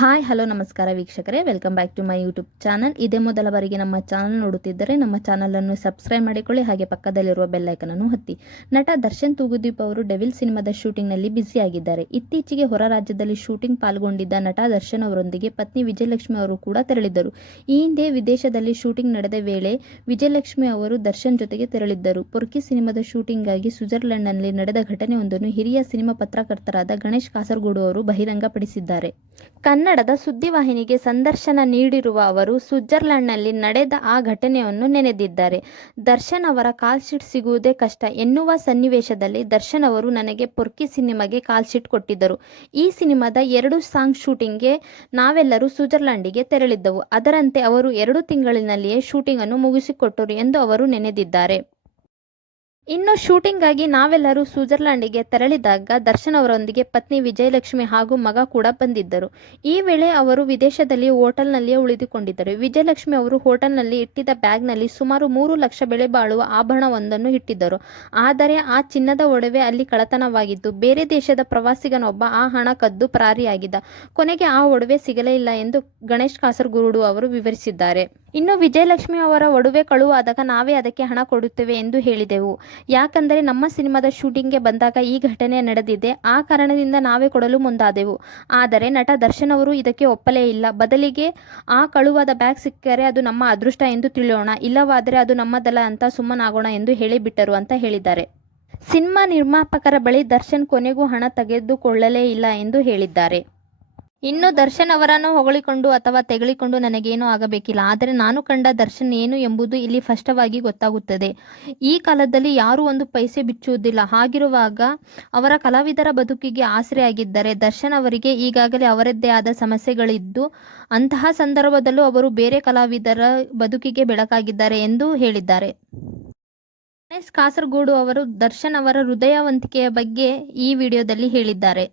Hi hello ನಮಸ್ಕಾರ ವೀಕ್ಷಕರೇ. Welcome back to my YouTube channel ಇದೇ ಮೊದಲ ಬಾರಿಗೆ ನಮ್ಮ ಚಾನಲ್ ನೋಡುತ್ತಿದ್ದರೆ ನಮ್ಮ ಚಾನಲನ್ನು ಸಬ್ಸ್ಕ್ರೈಬ್ ಮಾಡಿಕೊಳ್ಳಿ, ಹಾಗೆ ಪಕ್ಕದಲ್ಲಿರುವ ಬೆಲ್ಲೈಕನನ್ನು ಹತ್ತಿ ನಟ ದರ್ಶನ್ ತೂಗುದೀಪ್ ಅವರು ಡೆವಿಲ್ ಸಿನಿಮಾದ ಶೂಟಿಂಗ್ನಲ್ಲಿ ಬ್ಯುಸಿಯಾಗಿದ್ದಾರೆ ಇತ್ತೀಚೆಗೆ ಹೊರ ರಾಜ್ಯದಲ್ಲಿ ಶೂಟಿಂಗ್ ಪಾಲ್ಗೊಂಡಿದ್ದ ನಟ ದರ್ಶನ್ ಅವರೊಂದಿಗೆ ಪತ್ನಿ ವಿಜಯಲಕ್ಷ್ಮಿ ಅವರು ಕೂಡ ತೆರಳಿದ್ದರು. ಈ ಹಿಂದೆ ವಿದೇಶದಲ್ಲಿ ಶೂಟಿಂಗ್ ನಡೆದ ವೇಳೆ ವಿಜಯಲಕ್ಷ್ಮಿ ಅವರು ದರ್ಶನ್ ಜೊತೆಗೆ ತೆರಳಿದ್ದರು. ಪೊರ್ಕಿ ಸಿನಿಮಾದ ಶೂಟಿಂಗ್ಗಾಗಿ ಸ್ವಿಟ್ಜರ್ಲೆಂಡ್ನಲ್ಲಿ ನಡೆದ ಘಟನೆಯೊಂದನ್ನು ಹಿರಿಯ ಸಿನಿಮಾ ಪತ್ರಕರ್ತರಾದ ಗಣೇಶ್ ಕಾಸರಗೋಡು ಅವರು ಬಹಿರಂಗಪಡಿಸಿದ್ದಾರೆ. ಕನ್ನಡದ ಸುದ್ದಿವಾಹಿನಿಗೆ ಸಂದರ್ಶನ ನೀಡಿರುವ ಅವರು ಸ್ವಿಟ್ಜರ್ಲೆಂಡ್ನಲ್ಲಿ ನಡೆದ ಆ ಘಟನೆಯನ್ನು ನೆನೆದಿದ್ದಾರೆ. ದರ್ಶನ್ ಅವರ ಕಾಲ್ ಶೀಟ್ ಸಿಗುವುದೇ ಕಷ್ಟ. ಎನ್ನುವ ಸನ್ನಿವೇಶದಲ್ಲಿ ದರ್ಶನ್ ಅವರು ನನಗೆ ಪೊರ್ಕಿ ಸಿನಿಮಾಗೆ ಕಾಲ್ ಶೀಟ್ ಕೊಟ್ಟಿದ್ದರು. ಈ ಸಿನಿಮಾದ ಎರಡು ಸಾಂಗ್ ಶೂಟಿಂಗ್ಗೆ ನಾವೆಲ್ಲರೂ ಸ್ವಿಟ್ಜರ್ಲೆಂಡಿಗೆ ತೆರಳಿದ್ದವು. ಅದರಂತೆ ಅವರು ಎರಡು ತಿಂಗಳಿನಲ್ಲಿಯೇ ಶೂಟಿಂಗ್ ಅನ್ನು ಮುಗಿಸಿಕೊಟ್ಟರು ಎಂದು ಅವರು ನೆನೆದಿದ್ದಾರೆ. ಇನ್ನು ಶೂಟಿಂಗಾಗಿ ನಾವೆಲ್ಲರೂ ಸ್ವಿಟ್ಜರ್ಲೆಂಡಿಗೆ ತೆರಳಿದಾಗ ದರ್ಶನ್ ಅವರೊಂದಿಗೆ ಪತ್ನಿ ವಿಜಯಲಕ್ಷ್ಮಿ ಹಾಗೂ ಮಗ ಕೂಡ ಬಂದಿದ್ದರು. ಈ ವೇಳೆ ಅವರು ವಿದೇಶದಲ್ಲಿ ಹೋಟೆಲ್ನಲ್ಲಿಯೇ ಉಳಿದುಕೊಂಡಿದ್ದರು. ವಿಜಯಲಕ್ಷ್ಮಿ ಅವರು ಹೋಟೆಲ್ನಲ್ಲಿ ಇಟ್ಟಿದ್ದ ಬ್ಯಾಗ್ನಲ್ಲಿ ಸುಮಾರು ಮೂರು ಲಕ್ಷ ಬೆಲೆ ಬಾಳುವ ಆಭರಣವೊಂದನ್ನು ಇಟ್ಟಿದ್ದರು. ಆದರೆ ಆ ಚಿನ್ನದ ಒಡವೆ ಅಲ್ಲಿ ಕಳತನವಾಗಿದ್ದು ಬೇರೆ ದೇಶದ ಪ್ರವಾಸಿಗನೊಬ್ಬ ಆ ಹಣ ಕದ್ದು ಪರಾರಿಯಾಗಿದ್ದ. ಕೊನೆಗೆ ಆ ಒಡವೆ ಸಿಗಲೇ ಇಲ್ಲ ಎಂದು ಗಣೇಶ್ ಕಾಸರ್ಗುರುಡು ಅವರು ವಿವರಿಸಿದ್ದಾರೆ. ಇನ್ನು ವಿಜಯಲಕ್ಷ್ಮಿ ಅವರ ಒಡವೆ ಕಳುವಾದಾಗ ನಾವೇ ಅದಕ್ಕೆ ಹಣ ಕೊಡುತ್ತೇವೆ ಎಂದು ಹೇಳಿದೆವು. ಯಾಕಂದರೆ ನಮ್ಮ ಸಿನಿಮಾದ ಶೂಟಿಂಗ್ಗೆ ಬಂದಾಗ ಈ ಘಟನೆ ನಡೆದಿದೆ. ಆ ಕಾರಣದಿಂದ ನಾವೇ ಕೊಡಲು ಮುಂದಾದೆವು. ಆದರೆ ನಟ ದರ್ಶನ್ ಅವರು ಇದಕ್ಕೆ ಒಪ್ಪಲೇ ಇಲ್ಲ. ಬದಲಿಗೆ ಆ ಕಳುವಾದ ಬ್ಯಾಗ್ ಸಿಕ್ಕರೆ ಅದು ನಮ್ಮ ಅದೃಷ್ಟ ಎಂದು ತಿಳಿಯೋಣ. ಇಲ್ಲವಾದರೆ ಅದು ನಮ್ಮದಲ್ಲ ಅಂತ ಸುಮ್ಮನಾಗೋಣ ಎಂದು ಹೇಳಿಬಿಟ್ಟರು ಅಂತ ಹೇಳಿದ್ದಾರೆ. ಸಿನಿಮಾ ನಿರ್ಮಾಪಕರ ಬಳಿ ದರ್ಶನ್ ಕೊನೆಗೂ ಹಣ ತೆಗೆದುಕೊಳ್ಳಲೇ ಇಲ್ಲ ಎಂದು ಹೇಳಿದ್ದಾರೆ. ಇನ್ನು ದರ್ಶನ್ ಅವರನ್ನು ಹೊಗಳಿಕೊಂಡು ಅಥವಾ ತೆಗಳಿಕೊಂಡು ನನಗೇನು ಆಗಬೇಕಿಲ್ಲ. ಆದರೆ ನಾನು ಕಂಡ ದರ್ಶನ್ ಏನು ಎಂಬುದು ಇಲ್ಲಿ ಸ್ಪಷ್ಟವಾಗಿ ಗೊತ್ತಾಗುತ್ತದೆ. ಈ ಕಾಲದಲ್ಲಿ ಯಾರೂ ಒಂದು ಪೈಸೆ ಬಿಚ್ಚುವುದಿಲ್ಲ. ಹಾಗಿರುವಾಗ ಅವರ ಕಲಾವಿದರ ಬದುಕಿಗೆ ಆಸರೆಯಾಗಿದ್ದರೆ ದರ್ಶನ್ ಅವರಿಗೆ ಈಗಾಗಲೇ ಅವರದ್ದೇ ಆದ ಸಮಸ್ಯೆಗಳಿದ್ದು, ಅಂತಹ ಸಂದರ್ಭದಲ್ಲೂ ಅವರು ಬೇರೆ ಕಲಾವಿದರ ಬದುಕಿಗೆ ಬೆಳಕಾಗಿದ್ದಾರೆ ಎಂದು ಹೇಳಿದ್ದಾರೆ. ಕಾಸರಗೋಡು ಅವರು ದರ್ಶನ್ ಅವರ ಹೃದಯವಂತಿಕೆಯ ಬಗ್ಗೆ ಈ ವಿಡಿಯೋದಲ್ಲಿ ಹೇಳಿದ್ದಾರೆ.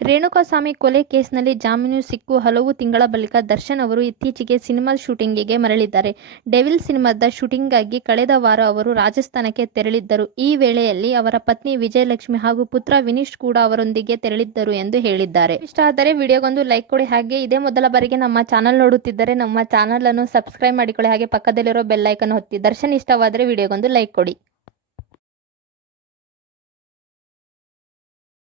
ರೇಣುಕಾಸ್ವಾಮಿ ಕೊಲೆ ಕೇಸ್ನಲ್ಲಿ ಜಾಮೀನು ಸಿಕ್ಕು ಹಲವು ತಿಂಗಳ ಬಳಿಕ ದರ್ಶನ್ ಅವರು ಇತ್ತೀಚೆಗೆ ಸಿನಿಮಾ ಶೂಟಿಂಗಿಗೆ ಮರಳಿದ್ದಾರೆ. ಡೆವಿಲ್ ಸಿನಿಮಾದ ಶೂಟಿಂಗ್ಗಾಗಿ ಕಳೆದ ವಾರ ಅವರು ರಾಜಸ್ಥಾನಕ್ಕೆ ತೆರಳಿದ್ದರು. ಈ ವೇಳೆಯಲ್ಲಿ ಅವರ ಪತ್ನಿ ವಿಜಯಲಕ್ಷ್ಮಿ ಹಾಗೂ ಪುತ್ರ ವಿನೀಶ್ ಕೂಡ ಅವರೊಂದಿಗೆ ತೆರಳಿದ್ದರು ಎಂದು ಹೇಳಿದ್ದಾರೆ. ಇಷ್ಟ ಆದರೆ ವಿಡಿಯೋಗೊಂದು ಲೈಕ್ ಕೊಡಿ. ಹಾಗೆ ಇದೇ ಮೊದಲ ಬಾರಿಗೆ ನಮ್ಮ ಚಾನಲ್ ನೋಡುತ್ತಿದ್ದರೆ ನಮ್ಮ ಚಾನಲ್ ಅನ್ನು ಸಬ್ಸ್ಕ್ರೈಬ್ ಮಾಡಿಕೊಳ್ಳಿ. ಹಾಗೆ ಪಕ್ಕದಲ್ಲಿರೋ ಬೆಲ್ ಐಕನ್ ಒತ್ತಿ ದರ್ಶನ್ ಇಷ್ಟವಾದರೆ ವಿಡಿಯೋಗೊಂದು ಲೈಕ್ ಕೊಡಿ.